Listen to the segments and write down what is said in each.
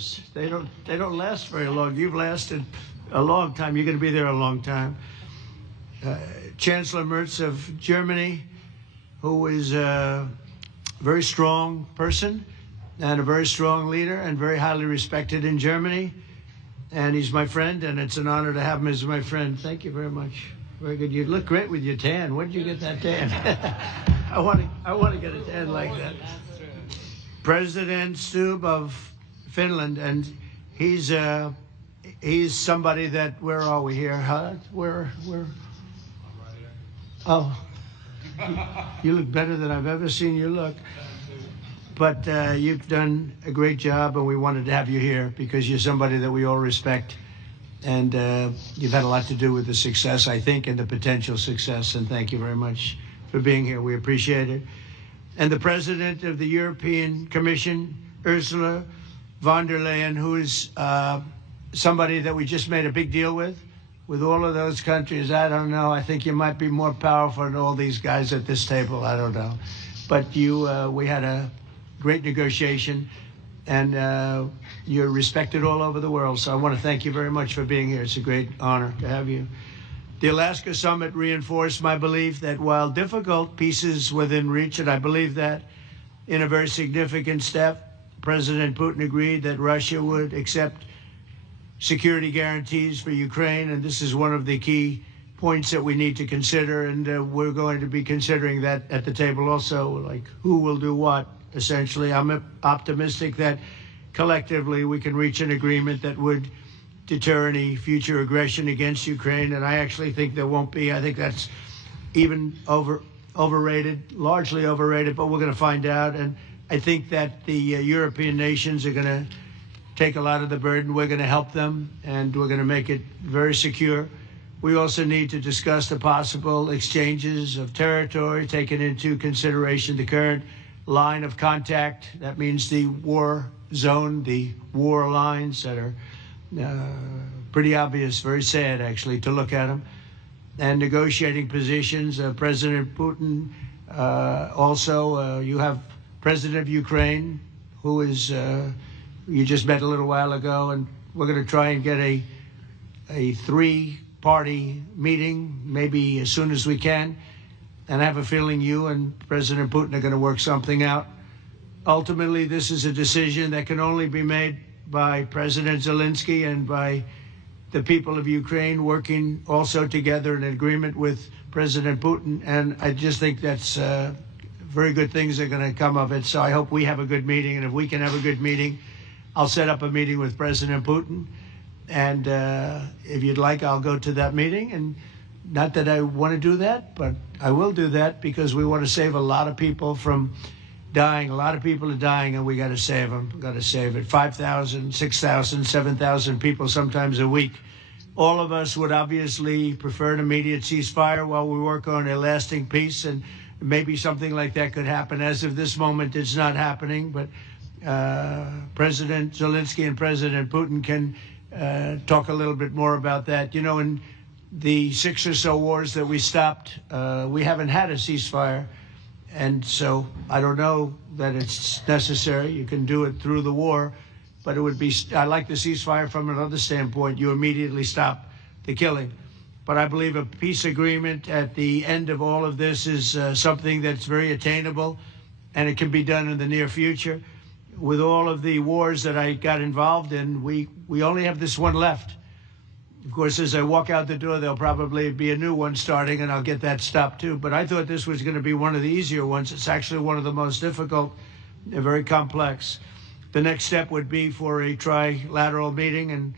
years. They don't last very long. You've lasted a long time. You're going to be there a long time. Chancellor Merz of Germany, who is a very strong person and a very strong leader and very highly respected in Germany. And he's my friend, and it's an honor to have him as my friend. Thank you very much. Very good. You look great with your tan. Where did you get that tan? I want to get a tan like that. President Stubb of Finland, and he's somebody that, where are we here? Huh? Where? Oh, you look better than I've ever seen you look. But you've done a great job, and we wanted to have you here because you're somebody that we all respect. And you've had a lot to do with the success, I think, and the potential success. And thank you very much for being here. We appreciate it. And the President of the European Commission, Ursula von der Leyen, who is somebody that we just made a big deal with all of those countries. I don't know. I think you might be more powerful than all these guys at this table. I don't know. But we had a great negotiation, and you're respected all over the world. So I want to thank you very much for being here. It's a great honor to have you. The Alaska Summit reinforced my belief that while difficult, peace is within reach, and I believe that in a very significant step, President Putin agreed that Russia would accept security guarantees for Ukraine, and this is one of the key points that we need to consider, and we're going to be considering that at the table also, like who will do what, essentially. I'm optimistic that collectively we can reach an agreement that would deter any future aggression against Ukraine, and I actually think there won't be. I think that's even overrated, largely overrated, but we're going to find out. And I think that the European nations are going to take a lot of the burden. We're going to help them, and we're going to make it very secure. We also need to discuss the possible exchanges of territory, taking into consideration the current line of contact. That means the war zone, the war lines that are pretty obvious, very sad, actually, to look at them. And negotiating positions. President Putin, also, you have President of Ukraine, who is, you just met a little while ago, and we're going to try and get a three-party meeting, maybe as soon as we can. And I have a feeling you and President Putin are going to work something out. Ultimately, this is a decision that can only be made by President Zelenskyy and by the people of Ukraine working also together in agreement with President Putin. And I just think that's very good things are going to come of it. So I hope we have a good meeting. And if we can have a good meeting, I'll set up a meeting with President Putin. And if you'd like, I'll go to that meeting. And not that I want to do that, but I will do that because we want to save a lot of people from dying. A lot of people are dying, and we got to save them. We got to save it. 5,000, 6,000, 7,000 people sometimes a week. All of us would obviously prefer an immediate ceasefire while we work on a lasting peace, and maybe something like that could happen. As of this moment, it's not happening, but President Zelenskyy and President Putin can talk a little bit more about that. You know, in the 6 or so wars that we stopped, we haven't had a ceasefire. And so I don't know that it's necessary. You can do it through the war, but it would be, I like the ceasefire from another standpoint. You immediately stop the killing. But I believe a peace agreement at the end of all of this is something that's very attainable, and it can be done in the near future. With all of the wars that I got involved in, we only have this one left. Of course, as I walk out the door, there'll probably be a new one starting, and I'll get that stopped too. But I thought this was going to be one of the easier ones. It's actually one of the most difficult. They're very complex. The next step would be for a trilateral meeting, and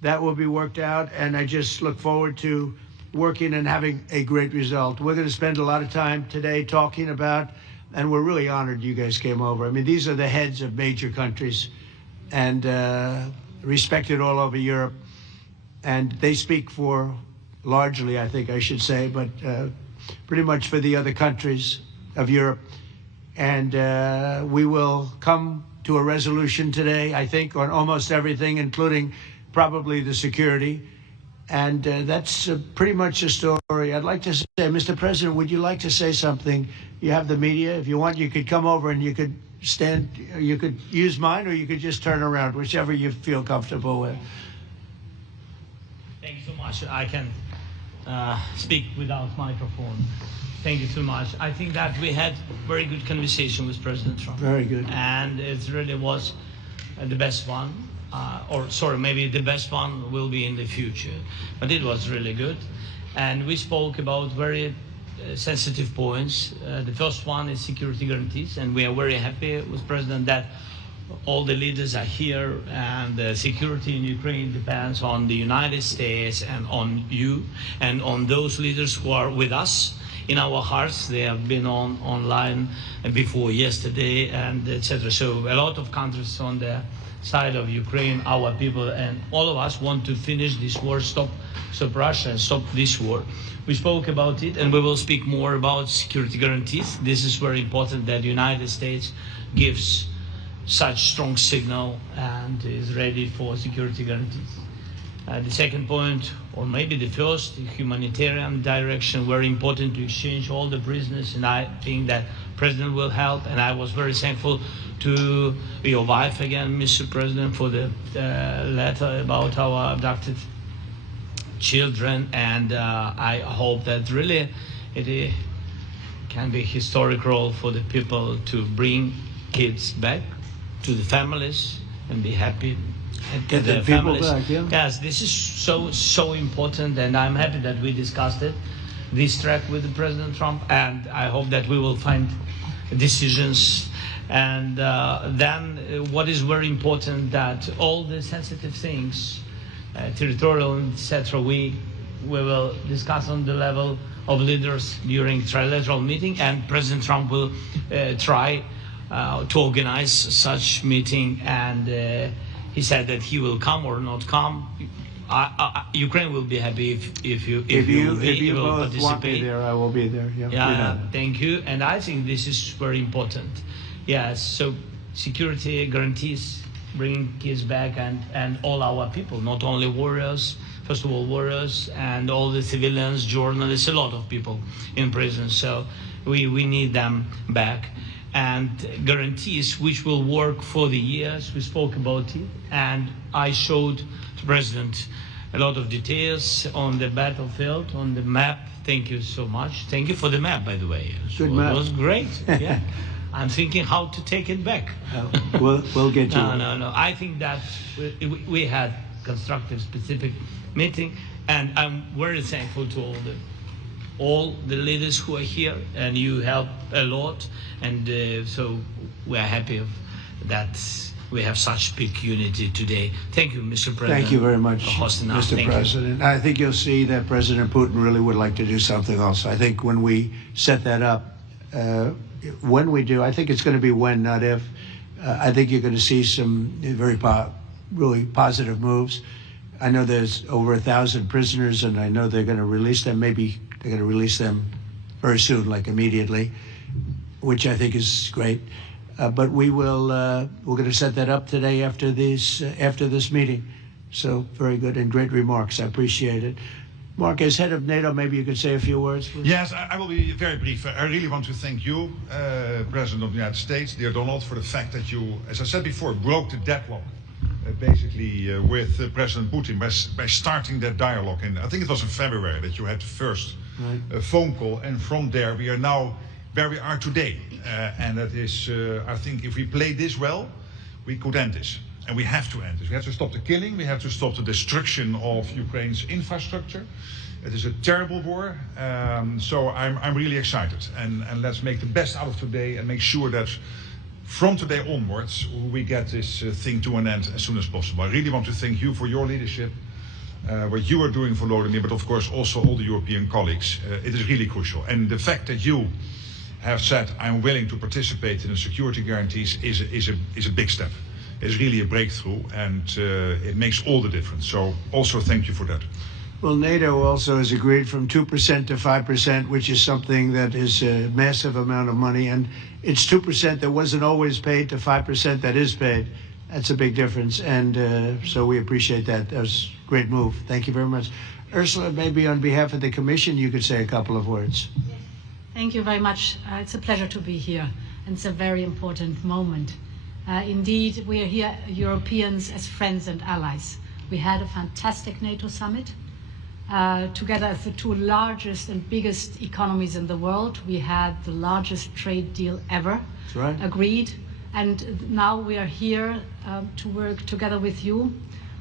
that will be worked out. And I just look forward to working and having a great result. We're going to spend a lot of time today talking about, and we're really honored you guys came over. I mean, these are the heads of major countries and respected all over Europe. And they speak for, largely, I think I should say, but pretty much for the other countries of Europe. And we will come to a resolution today, I think, on almost everything, including probably the security. And that's pretty much the story. I'd like to say, Mr. President, would you like to say something? You have the media. If you want, you could come over and you could stand. You could use mine, or you could just turn around, whichever you feel comfortable with. Thank you so much. I can speak without microphone. Thank you so much. I think that we had very good conversation with President Trump. Very good. And it really was the best one. Or sorry, maybe the best one will be in the future. But it was really good. And we spoke about very sensitive points. The first one is security guarantees, and we are very happy with President that all the leaders are here, and the security in Ukraine depends on the United States and on you and on those leaders who are with us in our hearts. They have been online before yesterday, and etc. So a lot of countries on the side of Ukraine, our people, and all of us want to finish this war, stop Russia and stop this war. We spoke about it, and we will speak more about security guarantees. This is very important that the United States gives such strong signal and is ready for security guarantees. The second point, or maybe the first, the humanitarian direction, very important to exchange all the prisoners, and I think that President will help. And I was very thankful to your wife again, Mr. President, for the letter about our abducted children, and I hope that really it can be a historic role for the people to bring kids back to the families and be happy. Get the people back, yeah. Yes, this is so important, and I'm happy that we discussed it, this track with the President Trump, and I hope that we will find decisions. And then what is very important, that all the sensitive things, territorial, etc., we will discuss on the level of leaders during trilateral meeting, and President Trump will try to organize such meeting, and he said that he will come or not come. Ukraine will be happy if you will both want me there, I will be there. Yeah, thank you. And I think this is very important. Yes, so security guarantees, bringing kids back, and all our people, not only warriors, first of all warriors, and all the civilians, journalists, a lot of people in prison. So we need them back. And guarantees which will work for the years. We spoke about it, and I showed the President a lot of details on the battlefield, on the map. Thank you so much. Thank you for the map, by the way. Good map. It was great. Yeah. I'm thinking how to take it back. We'll get you. No. I think that we had constructive, specific meeting, and I'm very thankful to all the leaders who are here, and you help a lot, and so we are happy that we have such big unity today. Thank you, Mr. President. Thank you very much, Mr. President. I think you'll see that President Putin really would like to do something else. I think when we set that up, when we do, I think it's going to be when, not if. I think you're going to see some really positive moves. I know there's over 1,000 prisoners, and I know they're going to release them. Maybe they're going to release them very soon, like immediately, which I think is great. But we're going to set that up today after this meeting. So very good and great remarks. I appreciate it. Mark, as head of NATO, maybe you could say a few words, please. Yes, I will be very brief. I really want to thank you, President of the United States, dear Donald, for the fact that you, as I said before, broke the deadlock basically with President Putin by starting that dialogue. And I think it was in February that you had the first phone call, and from there we are now where we are today. And that is, I think if we play this well, we could end this. And we have to end this. We have to stop the killing. We have to stop the destruction of Ukraine's infrastructure. It is a terrible war. So I'm really excited. And let's make the best out of today and make sure that from today onwards, we get this thing to an end as soon as possible. I really want to thank you for your leadership, what you are doing for Volodymyr, but of course also all the European colleagues. It is really crucial. And the fact that you have said, I'm willing to participate in the security guarantees is a big step. It's really a breakthrough, and it makes all the difference. So also thank you for that. Well, NATO also has agreed from 2% to 5%, which is something that is a massive amount of money. And it's 2% that wasn't always paid to 5% that is paid. That's a big difference. And so we appreciate that. That was a great move. Thank you very much. Ursula, maybe on behalf of the Commission, you could say a couple of words. Thank you very much. It's a pleasure to be here. and it's a very important moment. Indeed, we are here, Europeans, as friends and allies. We had a fantastic NATO summit. Together as the two largest and biggest economies in the world, we had the largest trade deal ever. That's right. Agreed. And now we are here to work together with you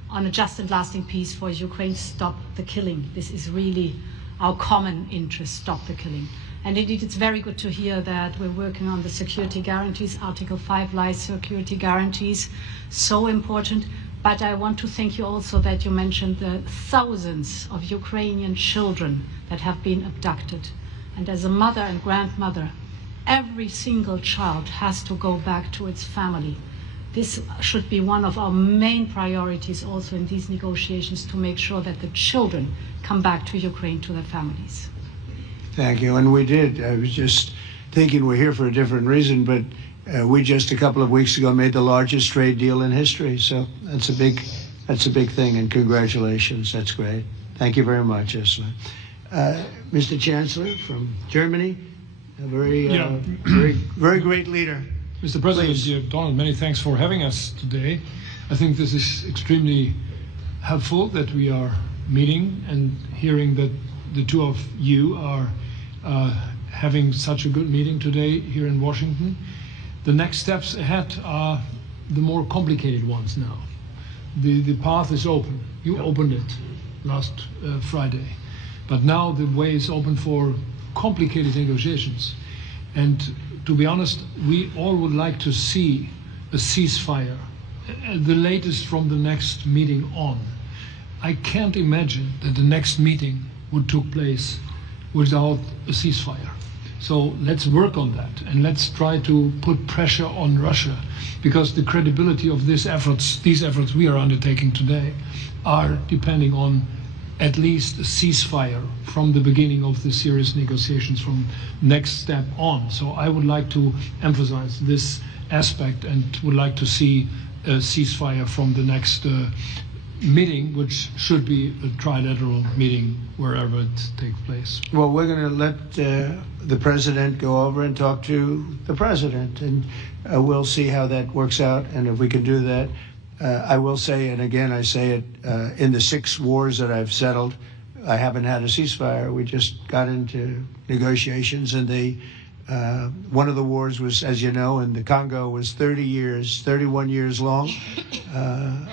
on a just and lasting peace for Ukraine. Stop the killing. This is really our common interest, stop the killing. And indeed, it's very good to hear that we're working on the security guarantees, Article 5 lies security guarantees, so important. But I want to thank you also that you mentioned the thousands of Ukrainian children that have been abducted. And as a mother and grandmother, every single child has to go back to its family. This should be one of our main priorities also in these negotiations, to make sure that the children come back to Ukraine, to their families. Thank you. And we did. I was just thinking we're here for a different reason, but we just a couple of weeks ago made the largest trade deal in history. So that's a big thing, and congratulations. That's great. Thank you very much, Ursula. Mr. Chancellor from Germany, a very great leader. Mr. President, dear Donald, many thanks for having us today. I think this is extremely helpful that we are meeting and hearing that the two of you are having such a good meeting today here in Washington. The next steps ahead are the more complicated ones now. The path is open. You opened it last Friday. But now the way is open for complicated negotiations. And to be honest, we all would like to see a ceasefire, the latest from the next meeting on. I can't imagine that the next meeting would take place without a ceasefire. So let's work on that, and let's try to put pressure on Russia, because the credibility of these efforts we are undertaking today are depending on at least a ceasefire from the beginning of the serious negotiations from next step on. So I would like to emphasize this aspect and would like to see a ceasefire from the next meeting, which should be a trilateral meeting wherever it takes place. Well, we're going to let the president go over and talk to the president, and we'll see how that works out, and if we can do that. I will say, and again I say it, in the 6 wars that I've settled, I haven't had a ceasefire. We just got into negotiations, and one of the wars was, as you know, in the Congo was 31 years long.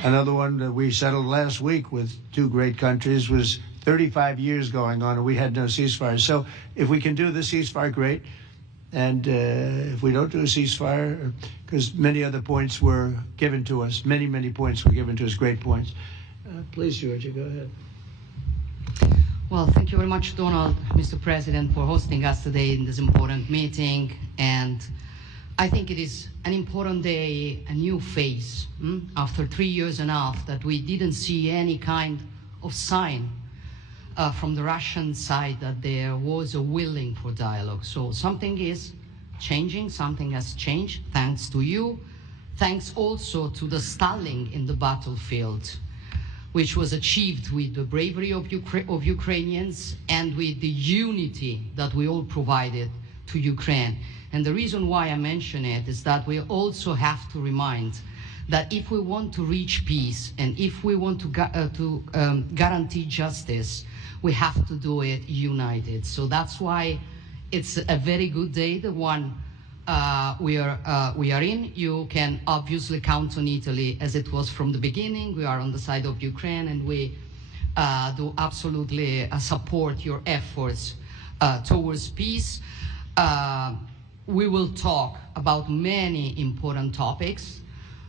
Another one that we settled last week with 2 great countries was 35 years going on, and we had no ceasefire. So if we can do the ceasefire, great. And if we don't do a ceasefire, because many other points were given to us, many points were given to us, great points. Please, Georgia, go ahead. Well, thank you very much, Donald, Mr. President, for hosting us today in this important meeting. And I think it is an important day, a new phase, after 3 years and a half that we didn't see any kind of sign from the Russian side that there was a willing for dialogue. So something is changing, something has changed, thanks to you. Thanks also to the stalling in the battlefield, which was achieved with the bravery of Ukrainians and with the unity that we all provided to Ukraine. And the reason why I mention it is that we also have to remind that if we want to reach peace and if we want to guarantee justice, we have to do it united. So that's why it's a very good day, the one we are in. You can obviously count on Italy as it was from the beginning. We are on the side of Ukraine, and we do absolutely support your efforts towards peace. We will talk about many important topics.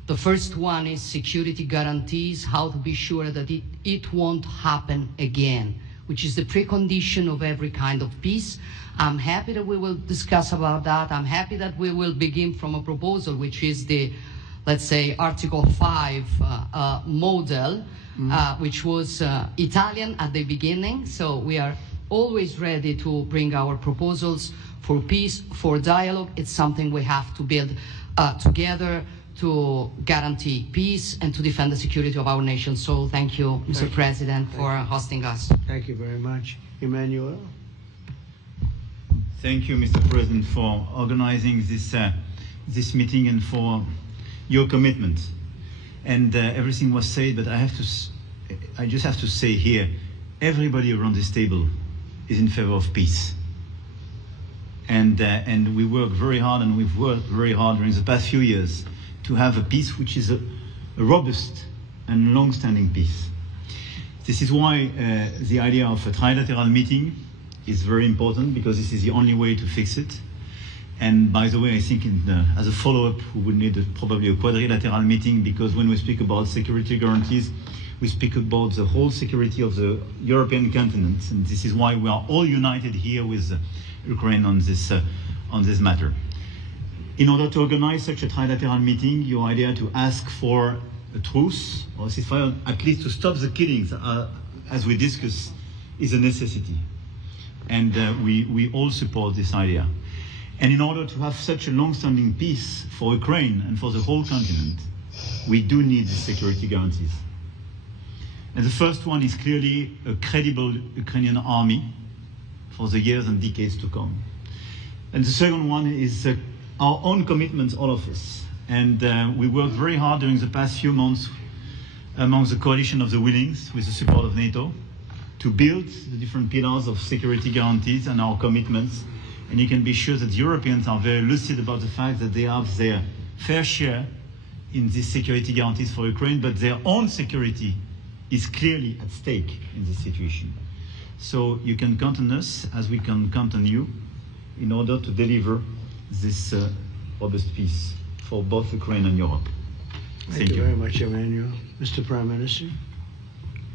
The first one is security guarantees, how to be sure that it won't happen again, which is the precondition of every kind of peace. I'm happy that we will discuss about that. I'm happy that we will begin from a proposal, which is the, let's say, Article 5 model, which was Italian at the beginning. So we are always ready to bring our proposals for peace, for dialogue. It's something we have to build together to guarantee peace and to defend the security of our nation. So thank you, Mr. President, for hosting us. Thank you very much. Emmanuel? Thank you, Mr. President, for organizing this this meeting and for your commitment. And everything was said, but I just have to say here, everybody around this table is in favor of peace. And we work very hard, and we've worked very hard during the past few years to have a peace which is a robust and long-standing peace. This is why the idea of a trilateral meeting is very important, because this is the only way to fix it. And by the way, I think as a follow-up, we would need probably a quadrilateral meeting, because when we speak about security guarantees, we speak about the whole security of the European continent. And this is why we are all united here with Ukraine on this matter. In order to organize such a trilateral meeting, your idea to ask for a truce or a ceasefire, at least to stop the killings, as we discussed, is a necessity. And we all support this idea. And in order to have such a long-standing peace for Ukraine and for the whole continent, we do need security guarantees. And the first one is clearly a credible Ukrainian army for the years and decades to come. And the second one is our own commitments, all of us. And we worked very hard during the past few months among the coalition of the willings, with the support of NATO, to build the different pillars of security guarantees and our commitments. And you can be sure that the Europeans are very lucid about the fact that they have their fair share in these security guarantees for Ukraine, but their own security is clearly at stake in this situation. So you can count on us, as we can count on you, in order to deliver this robust peace for both Ukraine and Europe. Thank you very much, Emmanuel. Mr. Prime Minister.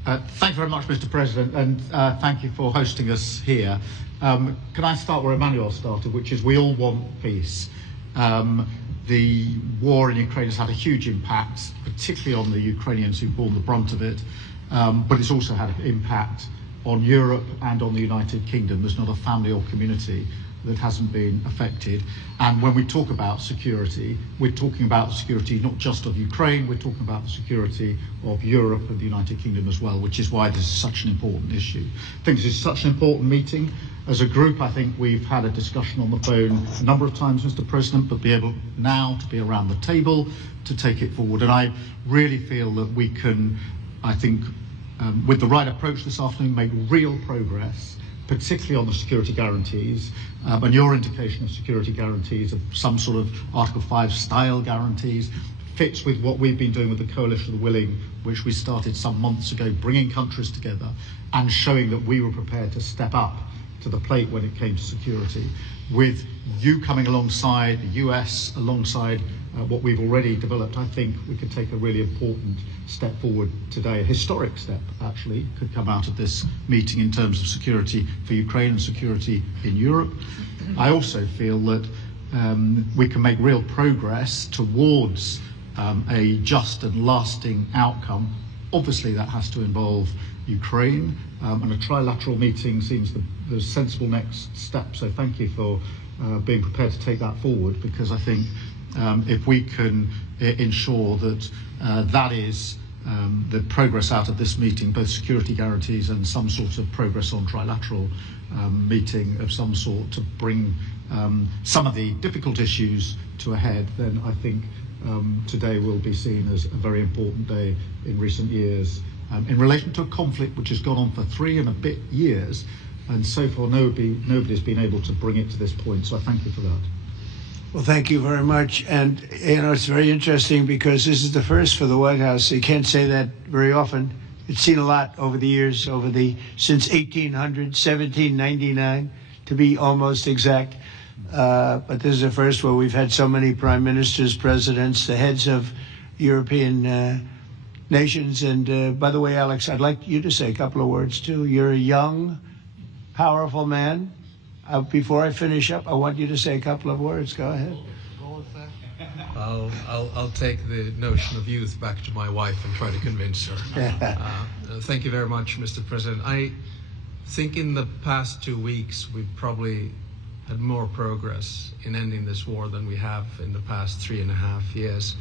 Thank you very much, Mr. President, and thank you for hosting us here. Can I start where Emmanuel started, which is we all want peace. The war in Ukraine has had a huge impact, particularly on the Ukrainians who've borne the brunt of it, but it's also had an impact on Europe and on the United Kingdom. There's not a family or community that hasn't been affected. And when we talk about security, we're talking about security not just of Ukraine, we're talking about the security of Europe and the United Kingdom as well, which is why this is such an important issue. I think this is such an important meeting. As a group, I think we've had a discussion on the phone a number of times, Mr. President, but be able now to be around the table to take it forward. And I really feel that we can, I think, with the right approach this afternoon, make real progress, particularly on the security guarantees, and your indication of security guarantees of some sort of Article 5 style guarantees fits with what we've been doing with the Coalition of the Willing, which we started some months ago, bringing countries together and showing that we were prepared to step up to the plate when it came to security, with you coming alongside, the US alongside what we've already developed. I think we could take a really important step forward today, a historic step actually could come out of this meeting in terms of security for Ukraine and security in Europe. I also feel that we can make real progress towards a just and lasting outcome. Obviously that has to involve Ukraine, and a trilateral meeting seems the sensible next step. So thank you for being prepared to take that forward, because I think if we can ensure that that is the progress out of this meeting, both security guarantees and some sort of progress on trilateral meeting of some sort to bring some of the difficult issues to a head, then I think today will be seen as a very important day in recent years in relation to a conflict which has gone on for 3 and a bit years, and so far nobody's been able to bring it to this point. So I thank you for that. Well, thank you very much. And, you know, it's very interesting because this is the first for the White House. You can't say that very often. It's seen a lot over the years, since 1800, 1799, to be almost exact. But this is the first where we've had so many prime ministers, presidents, the heads of European nations. And by the way, Alex, I'd like you to say a couple of words too. You're a young, powerful man. Before I finish up, I want you to say a couple of words. Go ahead. I'll take the notion of youth back to my wife and try to convince her. Thank you very much, Mr. President. I think in the past 2 weeks, we've probably had more progress in ending this war than we have in the past 3.5 years.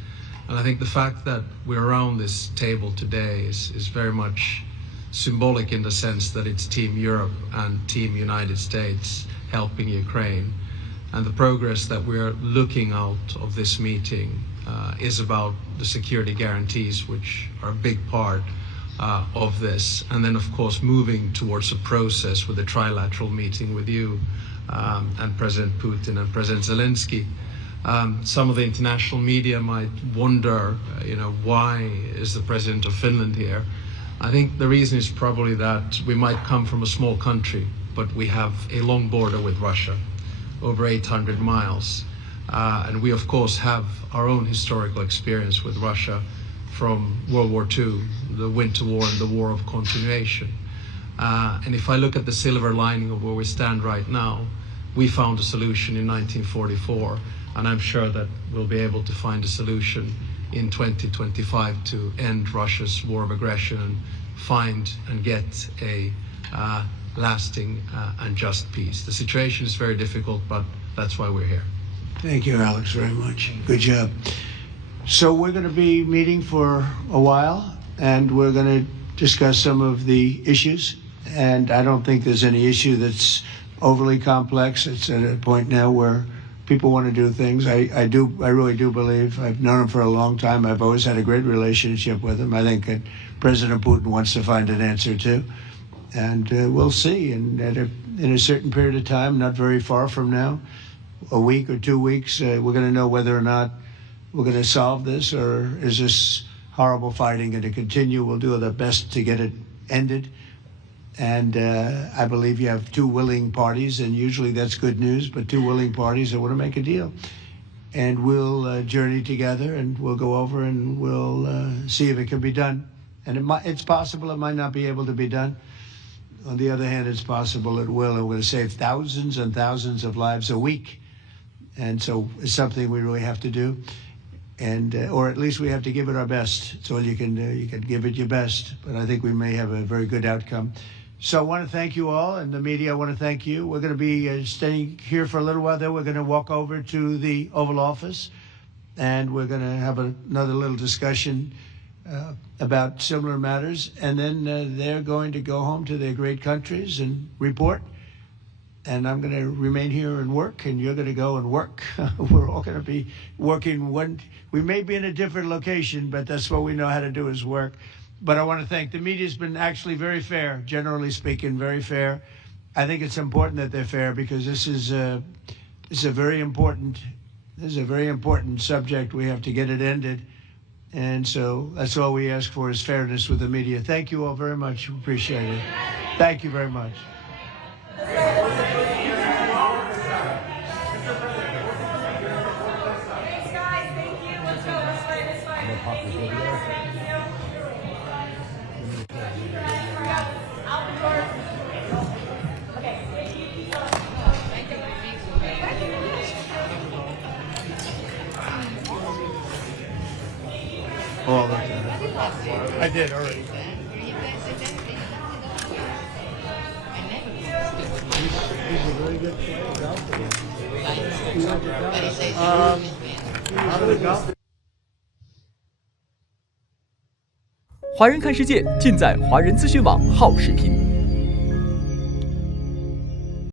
And I think the fact that we're around this table today is very much symbolic in the sense that it's Team Europe and Team United States helping Ukraine. And the progress that we're looking out of this meeting is about the security guarantees, which are a big part of this. And then, of course, moving towards a process with a trilateral meeting with you and President Putin and President Zelenskyy. Some of the international media might wonder, why is the President of Finland here? I think the reason is probably that we might come from a small country, but we have a long border with Russia, over 800 miles. And we, of course, have our own historical experience with Russia from World War II, the Winter War and the War of Continuation. And if I look at the silver lining of where we stand right now, we found a solution in 1944, and I'm sure that we'll be able to find a solution in 2025 to end Russia's war of aggression and find and get a lasting and just peace. The situation is very difficult, but that's why we're here. Thank you, Alex, very much. Good job. So we're going to be meeting for a while, and we're going to discuss some of the issues. And I don't think there's any issue that's overly complex. It's at a point now where people want to do things. I really do believe, I've known him for a long time. I've always had a great relationship with him. I think that President Putin wants to find an answer too. And we'll see. And in a certain period of time, not very far from now, a week or 2 weeks, we're going to know whether or not we're going to solve this, or is this horrible fighting going to continue? We'll do our best to get it ended. And I believe you have two willing parties, and usually that's good news, but two willing parties that want to make a deal. And we'll journey together, and we'll go over and we'll see if it can be done. And it's possible it might not be able to be done. On the other hand, it's possible it will. It will save thousands and thousands of lives a week. And so it's something we really have to do. And or at least we have to give it our best. It's all you can do. You can give it your best. But I think we may have a very good outcome. So I want to thank you all, and the media, I want to thank you. We're going to be staying here for a little while. Then we're going to walk over to the Oval Office, and we're going to have another little discussion about similar matters. And then they're going to go home to their great countries and report. And I'm going to remain here and work, and you're going to go and work. We're all going to be working. We may be in a different location, but that's what we know how to do is work. But I want to thank the media. Has been actually very fair, generally speaking, very fair. I think it's important that they're fair, because this is a very important subject. We have to get it ended. And so that's all we ask for, is fairness with the media. Thank you all very much. Appreciate it. Thank you very much. All the time. I did already. He's a very good golfer. How did it go? 华人看世界尽在华人资讯网好视频。